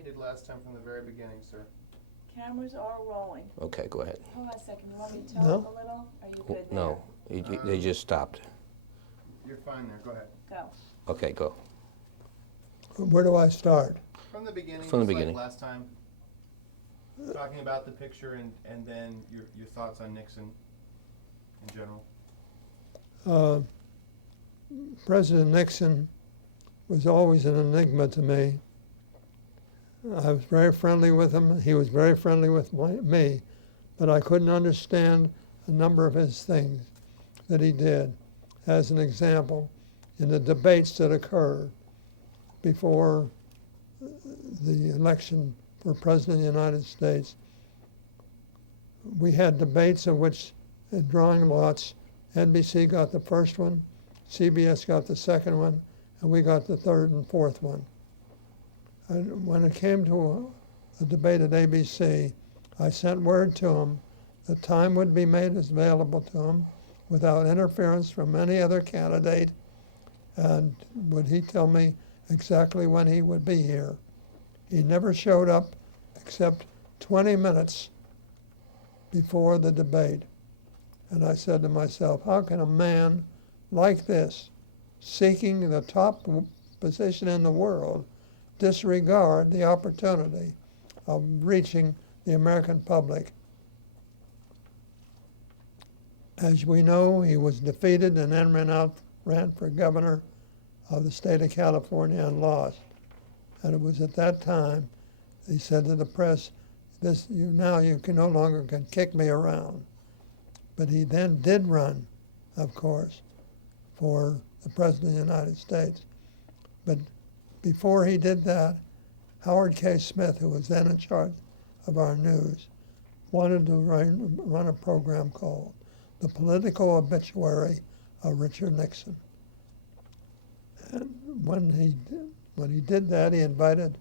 We did last time from the very beginning, sir. Cameras are rolling. Okay, go ahead. Hold on a second, you want me to talk No. a little? Are you good there? No, they just stopped. You're fine there, go ahead. Go. Okay, go. Where do I start? From the beginning, From the just beginning. like last time. Talking about the picture and then your thoughts on Nixon in general. President Nixon was always an enigma to me. I was very friendly with him. He was very friendly with me, but I couldn't understand a number of his things that he did. As an example, in the debates that occurred before the election for President of the United States, we had debates in which, in drawing lots, NBC got the first one, CBS got the second one, and we got the third and fourth one. And when it came to a debate at ABC, I sent word to him that time would be made available to him without interference from any other candidate, and would he tell me exactly when he would be here. He never showed up except 20 minutes before the debate. And I said to myself, how can a man like this, seeking the top position in the world, disregard the opportunity of reaching the American public? As we know, he was defeated and then ran for governor of the state of California and lost. And it was at that time he said to the press, you can no longer kick me around. But he then did run, of course, for the President of the United States. But before he did that, Howard K. Smith, who was then in charge of our news, wanted to run a program called The Political Obituary of Richard Nixon. And when he did that, he invited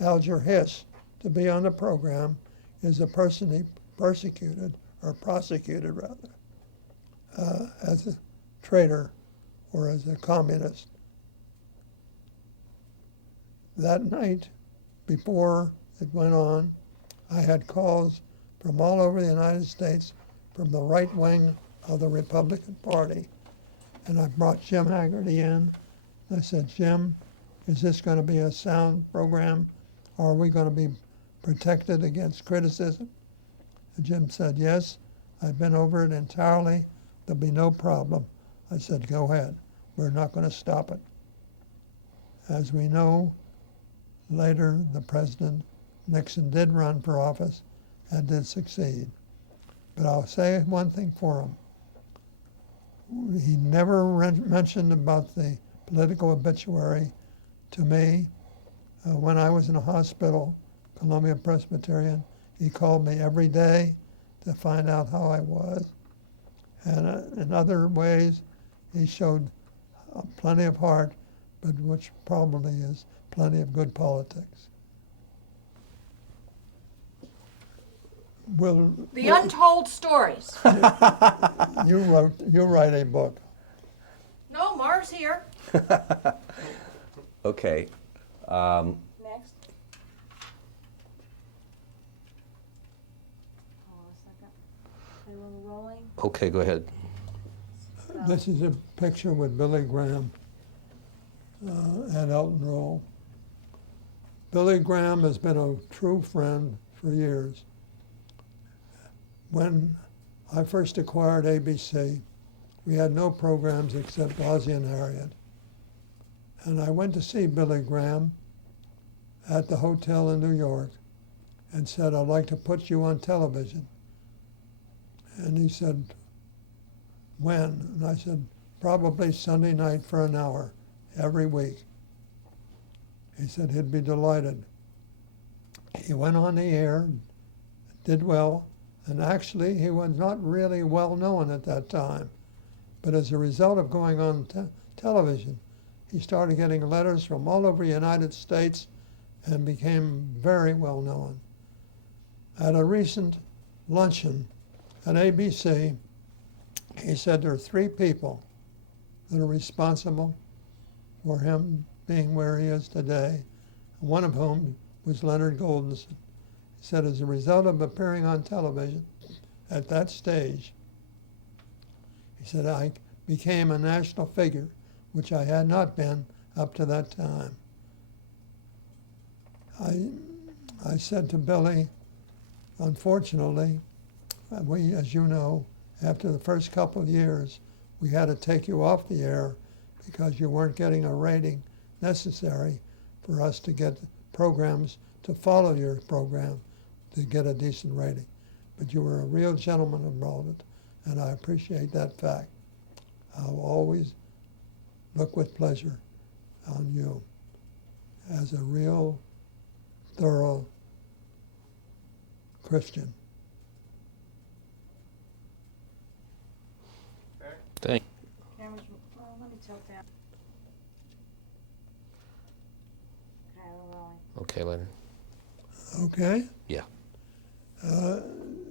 Alger Hiss to be on the program as a person he prosecuted as a traitor or as a communist. That night, before it went on, I had calls from all over the United States from the right wing of the Republican Party. And I brought Jim Haggerty in. I said, Jim, is this going to be a sound program, or are we going to be protected against criticism? And Jim said, yes, I've been over it entirely. There'll be no problem. I said, go ahead. We're not going to stop it. As we know, later the President Nixon did run for office and did succeed. But I'll say one thing for him. He never mentioned about the political obituary to me. When I was in a hospital, Columbia Presbyterian, he called me every day to find out how I was. And in other ways, he showed plenty of heart, but which probably is plenty of good politics. The untold stories. You write a book. No, Mars here. Okay. Next. Hold on a second. Okay, we're rolling. Okay, go ahead. This is a picture with Billy Graham and Elton Roll. Billy Graham has been a true friend for years. When I first acquired ABC, we had no programs except Ozzie and Harriet. And I went to see Billy Graham at the hotel in New York and said, I'd like to put you on television. And he said, when? And I said, probably Sunday night for an hour, every week. He said he'd be delighted. He went on the air, did well, and actually he was not really well known at that time. But as a result of going on television, he started getting letters from all over the United States and became very well known. At a recent luncheon at ABC, he said there are 3 people that are responsible for him being where he is today, one of whom was Leonard Goldenson. He said, as a result of appearing on television at that stage, he said, I became a national figure, which I had not been up to that time. I said to Billy, unfortunately, we, as you know, after the first couple of years, we had to take you off the air because you weren't getting a rating necessary for us to get programs to follow your program to get a decent rating. But you were a real gentleman about it, and I appreciate that fact. I'll always look with pleasure on you as a real, thorough Christian. Thank. Cameras, well, let me tilt down. Okay, we're rolling. Okay, Leonard. Okay? Yeah.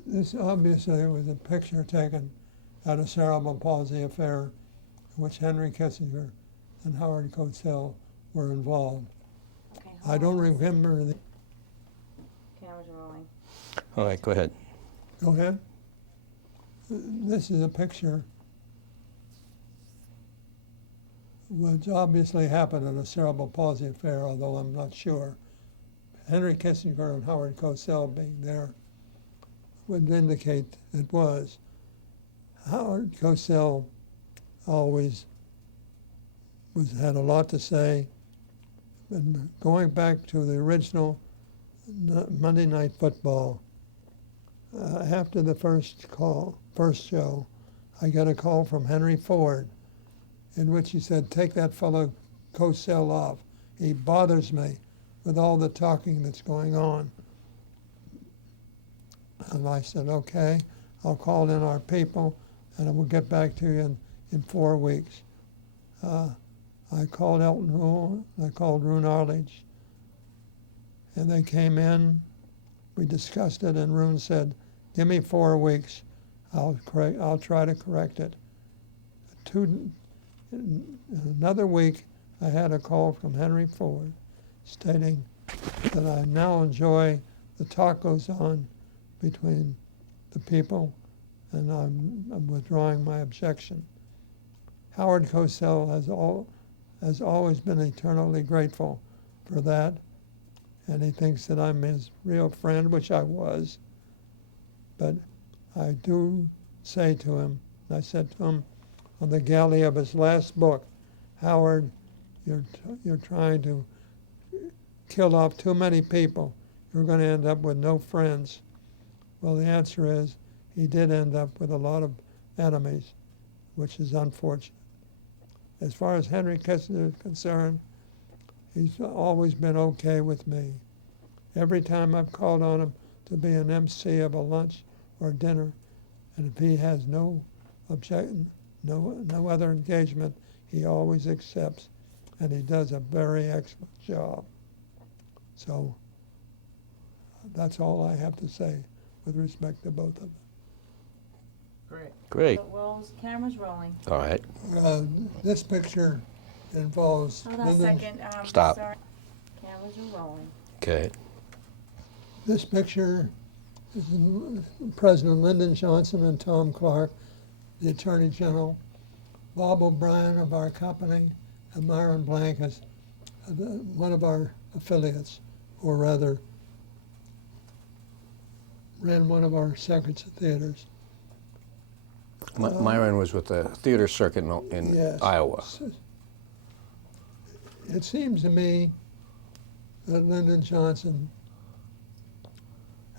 This obviously was a picture taken at a cerebral palsy affair in which Henry Kissinger and Howard Cosell were involved. Okay, I hold don't on. remember the... Cameras are rolling. All right, go ahead. Go ahead. This is a picture which obviously happened at a cerebral palsy affair, although I'm not sure. Henry Kissinger and Howard Cosell being there would indicate it was. Howard Cosell always had a lot to say. And going back to the original Monday Night Football, after the first show, I got a call from Henry Ford in which he said, take that fellow Cosell off. He bothers me with all the talking that's going on. And I said, okay, I'll call in our people and I will get back to you in 4 weeks. I called Elton Rule, I called Roone Arledge, and they came in, we discussed it, and Roone said, give me 4 weeks, I'll try to correct it. Another week, I had a call from Henry Ford stating that I now enjoy the talk goes on between the people, and I'm withdrawing my objection. Howard Cosell has always been eternally grateful for that, and he thinks that I'm his real friend, which I was. But I do say to him, and I said to him on the galley of his last book, Howard, you're trying to kill off too many people. You're going to end up with no friends. Well, the answer is he did end up with a lot of enemies, which is unfortunate. As far as Henry Kissinger is concerned, he's always been okay with me. Every time I've called on him to be an MC of a lunch or dinner, and if he has no objection, no other engagement, he always accepts, and he does a very excellent job. So that's all I have to say with respect to both of them. Great. Great. So rolls, cameras rolling. All right. This picture involves Hold on a second. Stop. Sorry. Cameras are rolling. Okay. This picture is President Lyndon Johnson and Tom Clark, the Attorney General, Bob O'Brien of our company, and Myron Blank is one of our affiliates, or rather ran one of our circuits of theaters. Myron was with the theater circuit in Yes. Iowa. It seems to me that Lyndon Johnson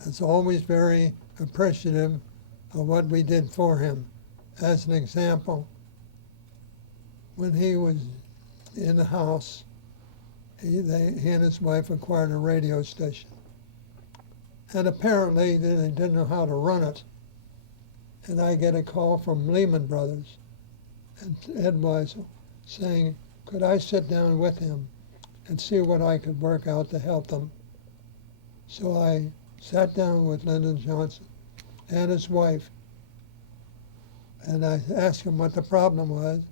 is always very appreciative of what we did for him. As an example, when he was in the House, he and his wife acquired a radio station. And apparently they didn't know how to run it. And I get a call from Lehman Brothers and Ed Weisel saying, could I sit down with him and see what I could work out to help them? So I sat down with Lyndon Johnson and his wife, and I asked them what the problem was,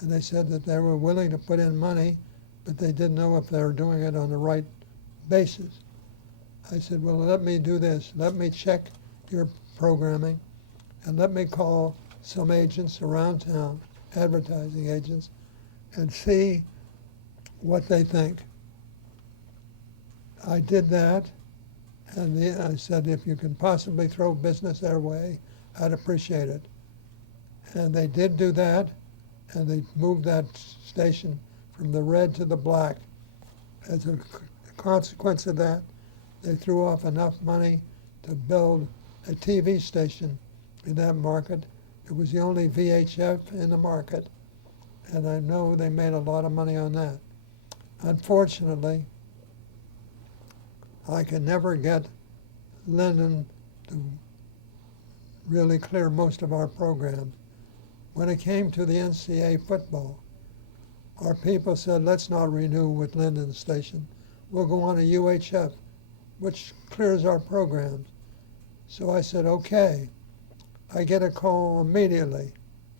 and they said that they were willing to put in money, but they didn't know if they were doing it on the right basis. I said, well, let me do this. Let me check your programming and let me call some agents around town, advertising agents, and see what they think. I did that, and I said, if you can possibly throw business their way, I'd appreciate it. And they did do that, and they moved that station from the red to the black. As a consequence of that, they threw off enough money to build a TV station in that market. It was the only VHF in the market, and I know they made a lot of money on that. Unfortunately, I could never get Lyndon to really clear most of our programs. When it came to the NCAA football, our people said, let's not renew with Lyndon Station. We'll go on to UHF, which clears our programs. So I said, okay. I get a call immediately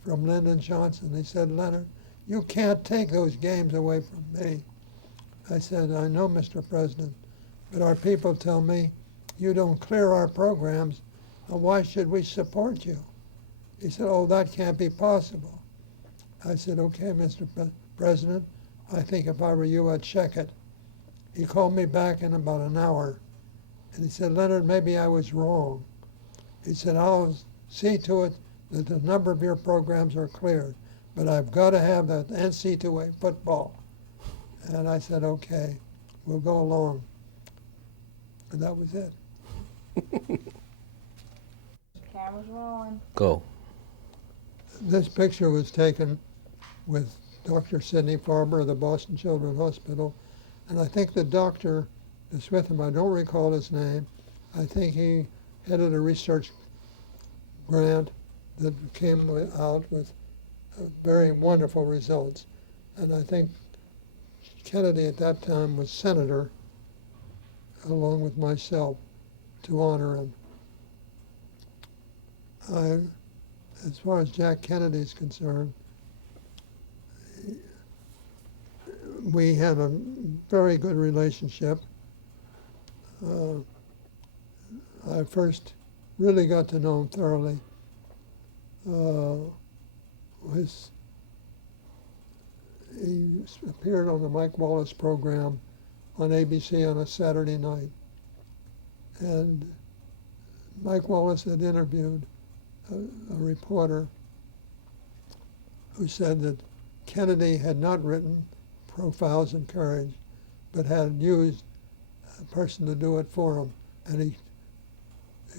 from Lyndon Johnson. He said, Leonard, you can't take those games away from me. I said, I know, Mr. President, but our people tell me you don't clear our programs, and why should we support you? He said, oh, that can't be possible. I said, okay, Mr. President, I think if I were you, I'd check it. He called me back in about an hour, and he said, Leonard, maybe I was wrong. He said, I'll see to it that the number of your programs are cleared, but I've got to have that NCAA football. And I said, okay, we'll go along. And that was it. Camera's rolling. Go. This picture was taken with Dr. Sidney Farber of the Boston Children's Hospital, and I think the doctor that's with him, I don't recall his name, I think he headed a research grant that came out with very wonderful results. And I think Kennedy at that time was senator, along with myself, to honor him. As far as Jack Kennedy is concerned, we had a very good relationship. I first really got to know him thoroughly. He appeared on the Mike Wallace program on ABC on a Saturday night. And Mike Wallace had interviewed a reporter who said that Kennedy had not written Profiles in Courage, but had used a person to do it for him, and he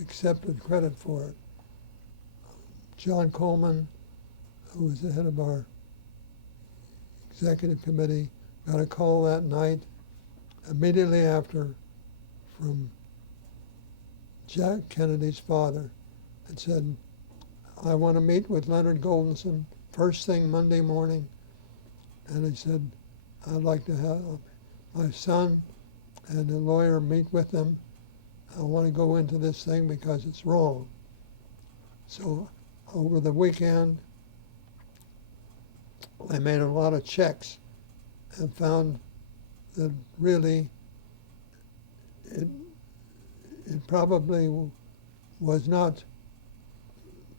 accepted credit for it. John Coleman, who was the head of our executive committee, got a call that night immediately after from Jack Kennedy's father and said, I want to meet with Leonard Goldenson first thing Monday morning. And he said, I'd like to have my son and the lawyer meet with them. I want to go into this thing because it's wrong. So over the weekend, I made a lot of checks and found that really it probably was not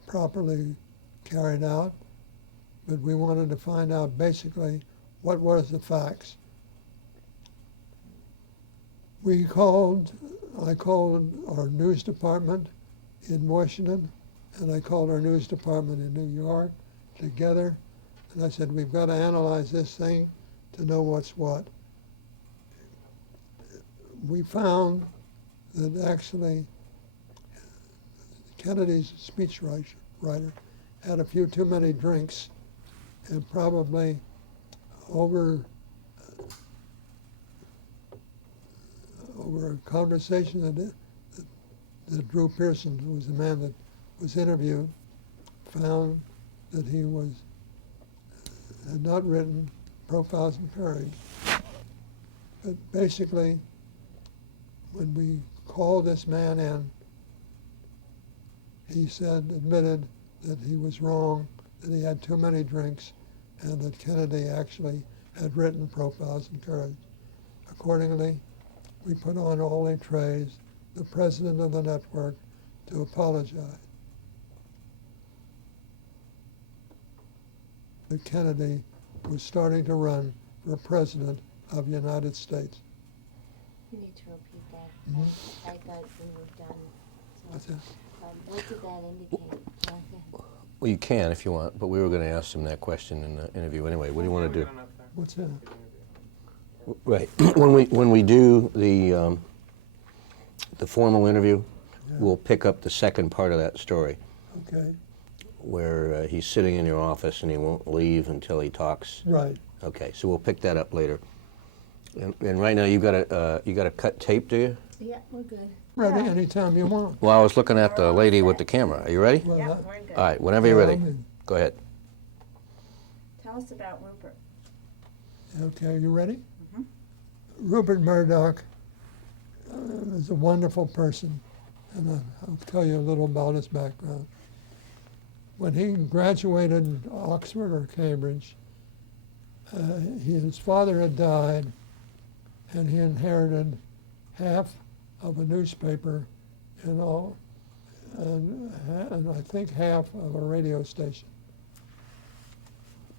properly carried out, but we wanted to find out basically what was the facts. I called our news department in Washington, and I called our news department in New York together, and I said, we've got to analyze this thing to know what's what. We found that actually Kennedy's speechwriter had a few too many drinks, and probably over a conversation that Drew Pearson, who was the man that was interviewed, found that he had not written Profiles in Courage. But basically, when we called this man in, he admitted that he was wrong, that he had too many drinks, and that Kennedy actually had written Profiles in Courage. Accordingly, we put on all the trays, the president of the network, to apologize. That Kennedy was starting to run for president of the United States. You need to repeat that. Mhm. I thought we were done. What's So, that? what did that indicate? Okay. Well, you can if you want, but we were going to ask him that question in the interview anyway. What do you want to do? What's that? Right. When we do the formal interview, Yeah. we'll pick up the second part of that story, Okay, where he's sitting in your office and he won't leave until he talks. right. Okay, so we'll pick that up later. And right now you got a cut tape, do you? Yeah, we're good. Ready Yeah. anytime you want. Well, I was looking at the lady with the camera. Are you ready? Well, Yeah, that- we're good. All right, whenever you're ready. I mean, Go ahead. Tell us about Rupert. Okay, you ready? Mhm. Rupert Murdoch is a wonderful person, and I'll tell you a little about his background. When he graduated Oxford or Cambridge, his father had died, and he inherited half of a newspaper and all, and I think half of a radio station.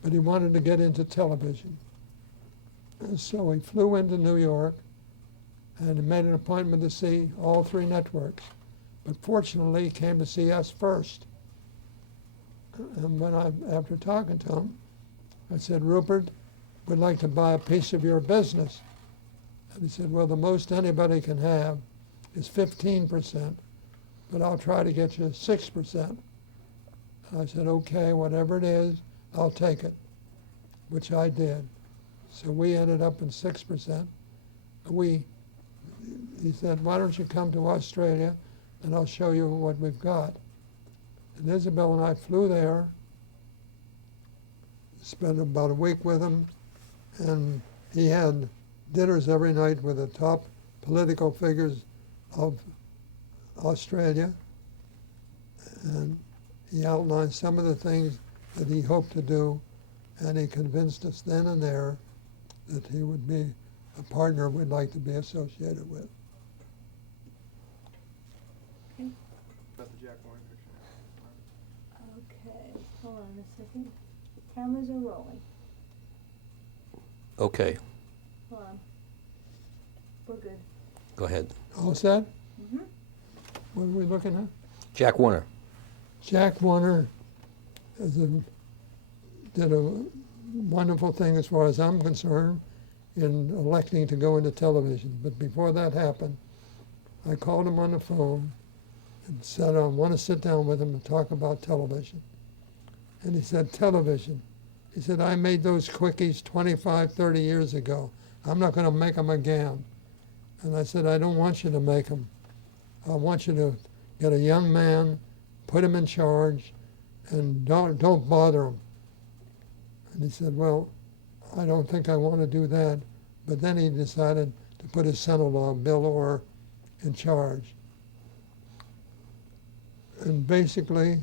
But he wanted to get into television. And so he flew into New York and he made an appointment to see all three networks. But fortunately, he came to see us first. And after talking to him, I said, Rupert, we'd like to buy a piece of your business. And he said, well, the most anybody can have is 15%, but I'll try to get you 6%. And I said, okay, whatever it is, I'll take it, which I did. So we ended up in 6%. He said, why don't you come to Australia and I'll show you what we've got. And Isabel and I flew there, spent about a week with him, and he had dinners every night with the top political figures of Australia. And he outlined some of the things that he hoped to do, and he convinced us then and there that he would be a partner we'd like to be associated with. About the Jack Warren picture. Okay, hold on a second. Cameras are rolling. Okay, Hold on. We're good. go ahead. All set? Mm-hmm. What are we looking at? Jack Warner. Jack Warner did a wonderful thing as far as I'm concerned in electing to go into television. But before that happened, I called him on the phone and said, I want to sit down with him and talk about television. And he said, television. He said, I made those quickies 25, 30 years ago. I'm not going to make them again. And I said, I don't want you to make them. I want you to get a young man, put him in charge, and don't bother him. And he said, well, I don't think I want to do that. But then he decided to put his son-in-law, Bill Orr, in charge. And basically,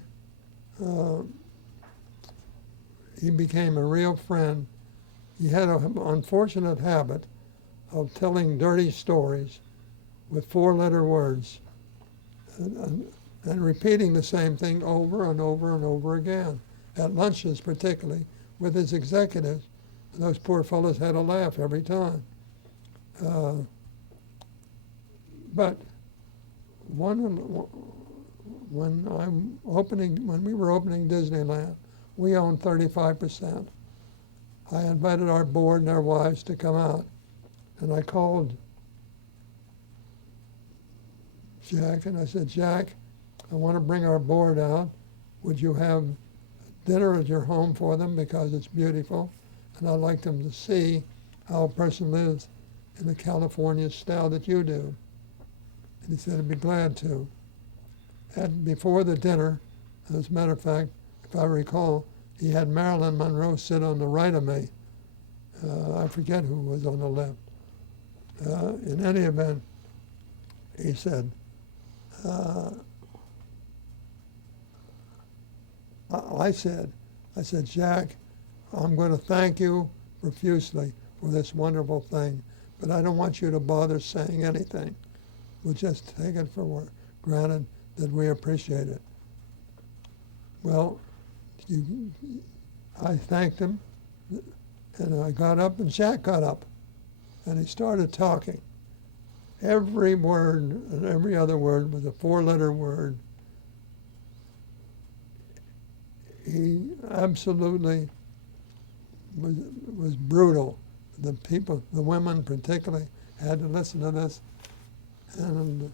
he became a real friend. He had an unfortunate habit of telling dirty stories with four-letter words and repeating the same thing over and over and over again, at lunches particularly, with his executives. And those poor fellows had a laugh every time. But when we were opening Disneyland, we owned 35%. I invited our board and our wives to come out, and I called Jack, and I said, Jack, I want to bring our board out. Would you have dinner at your home for them because it's beautiful, and I'd like them to see how a person lives in the California style that you do. And he said, I'd be glad to. And before the dinner, as a matter of fact, if I recall, he had Marilyn Monroe sit on the right of me. I forget who was on the left. In any event, he said, I said, Jack, I'm going to thank you profusely for this wonderful thing, but I don't want you to bother saying anything. We'll just take it for granted that we appreciate it. Well, I thanked him, and I got up, and Jack got up, and he started talking. Every word and every other word was a four-letter word. He absolutely was brutal. The people, the women particularly, had to listen to this, and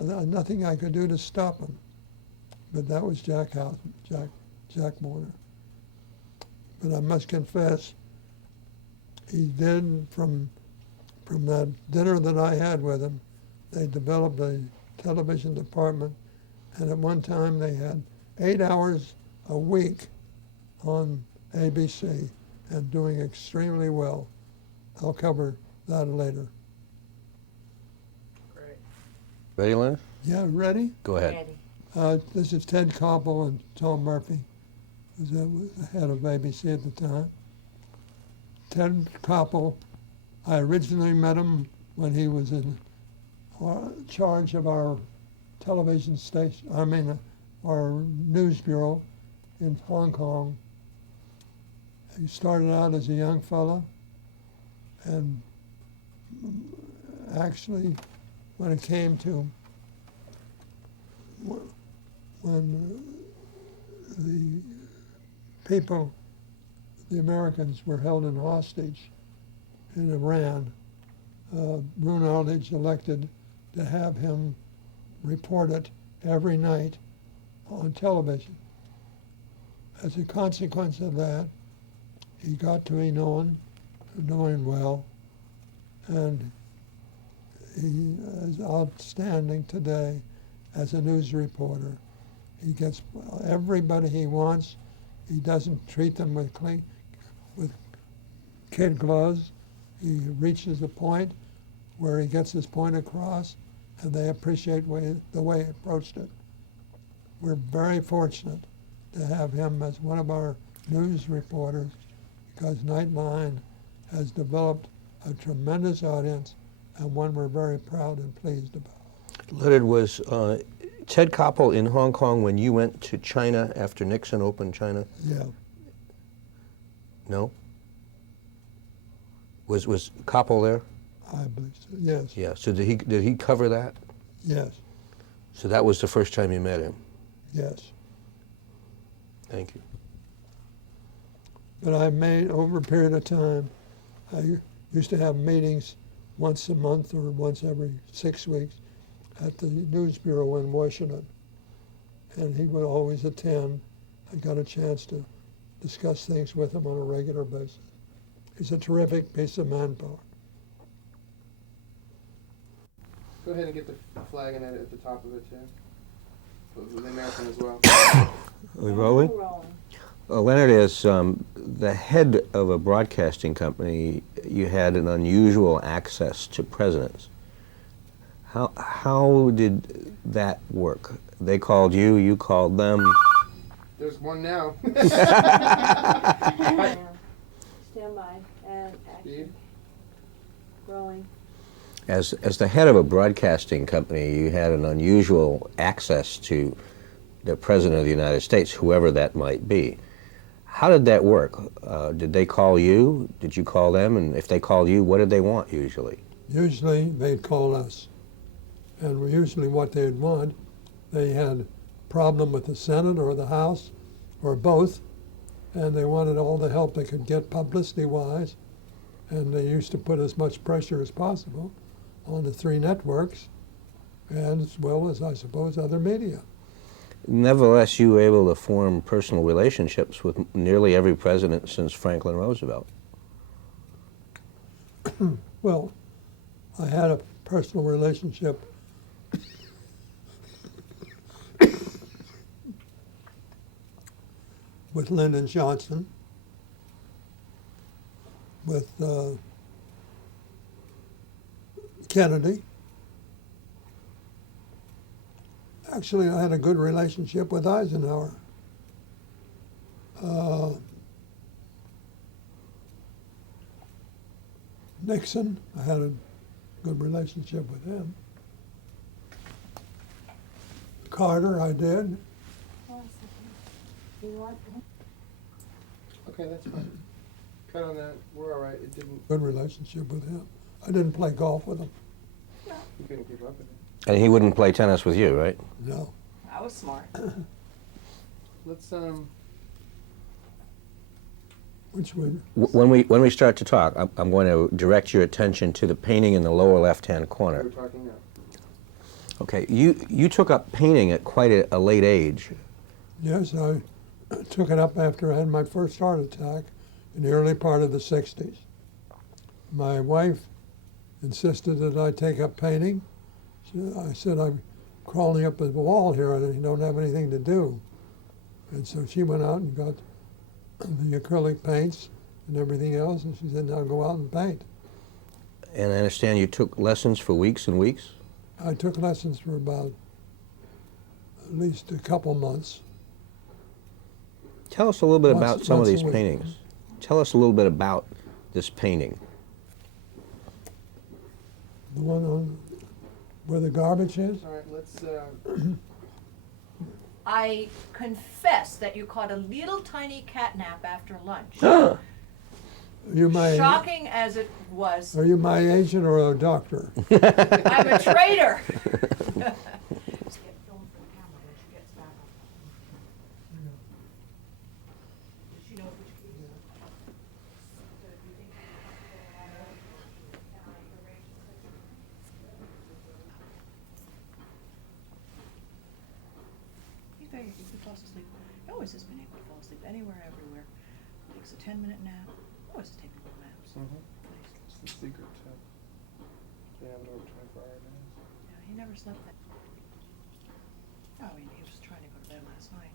nothing I could do to stop him. But that was Jack Warner. But I must confess, he did, from that dinner that I had with him, they developed a television department, and at one time they had 8 hours a week on ABC and doing extremely well. I'll cover that later. Great. Ready, Leonard? Yeah, ready? Go ahead. Ready. This is Ted Koppel and Tom Murphy, who was the head of ABC at the time. Ted Koppel, I originally met him when he was in charge of our television station, our news bureau in Hong Kong. He started out as a young fella, and actually, when it came to when the people, the Americans, were held in hostage in Iran, Roone Arledge elected to have him report it every night on television. As a consequence of that, he got to be knowing well, and he is outstanding today as a news reporter. He gets everybody he wants. He doesn't treat them with kid gloves. He reaches a point where he gets his point across, and they appreciate the way he approached it. We're very fortunate to have him as one of our news reporters, because Nightline has developed a tremendous audience, and one we're very proud and pleased about. Leonard, was Ted Koppel in Hong Kong when you went to China after Nixon opened China? Yeah. No? Was Koppel there? I believe so, yes. Yeah. So did he cover that? Yes, So that was the first time you met him. yes. Thank you. But I made, over a period of time, I used to have meetings once a month or once every 6 weeks at the News Bureau in Washington. And he would always attend. I got a chance to discuss things with him on a regular basis. He's a terrific piece of manpower. Go ahead and get the flag in it at the top of it, too. The American as well. Are we rolling? Rolling. Leonard, as the head of a broadcasting company, you had an unusual access to presidents. How did that work? They called you, you called them. There's one now. Yeah. Stand by and Steve? action. Rolling. As the head of a broadcasting company, you had an unusual access to the President of the United States, whoever that might be. How did that work? Did they call you? Did you call them? And if they called you, what did they want usually? Usually they'd call us. And usually what they'd want, they had a problem with the Senate or the House or both, and they wanted all the help they could get publicity-wise, and they used to put as much pressure as possible on the three networks, and as well as, I suppose, other media. Nevertheless, you were able to form personal relationships with nearly every president since Franklin Roosevelt. Well, I had a personal relationship with Lyndon Johnson, with Kennedy. Actually, I had a good relationship with Eisenhower. Nixon, I had a good relationship with him. Carter, I did. Hold on a second. You want him? Okay, that's fine. Cut on that. We're all right. It didn't. Good relationship with him. I didn't play golf with him. You couldn't keep up with it. And he wouldn't play tennis with you, right? No. I was smart. Let's Which would, When we start to talk, I'm going to direct your attention to the painting in the lower left-hand corner. we're talking now. Okay, you took up painting at quite a late age. yes, I took it up after I had my first heart attack in the early part of the 60s. My wife insisted that I take up painting. I said, I'm crawling up the wall here and I don't have anything to do. And so she went out and got the acrylic paints and everything else, and she said, now go out and paint. And I understand you took lessons for weeks and weeks? I took lessons for about at least a couple months. Tell us a little bit Once- about some of once a these week. paintings. Tell us a little bit about this painting. The one on where the garbage is? All right, let's. I confess that you caught a little tiny catnap after lunch. Are you my Shocking as it was, Are you my agent or a doctor? I'm a traitor. He falls asleep. He always has been able to fall asleep anywhere, everywhere. Takes a 10-minute nap. Always taking little naps. It's the secret to being able to work 24 hours. Yeah, he never slept that. Oh, I mean, he was trying to go to bed last night.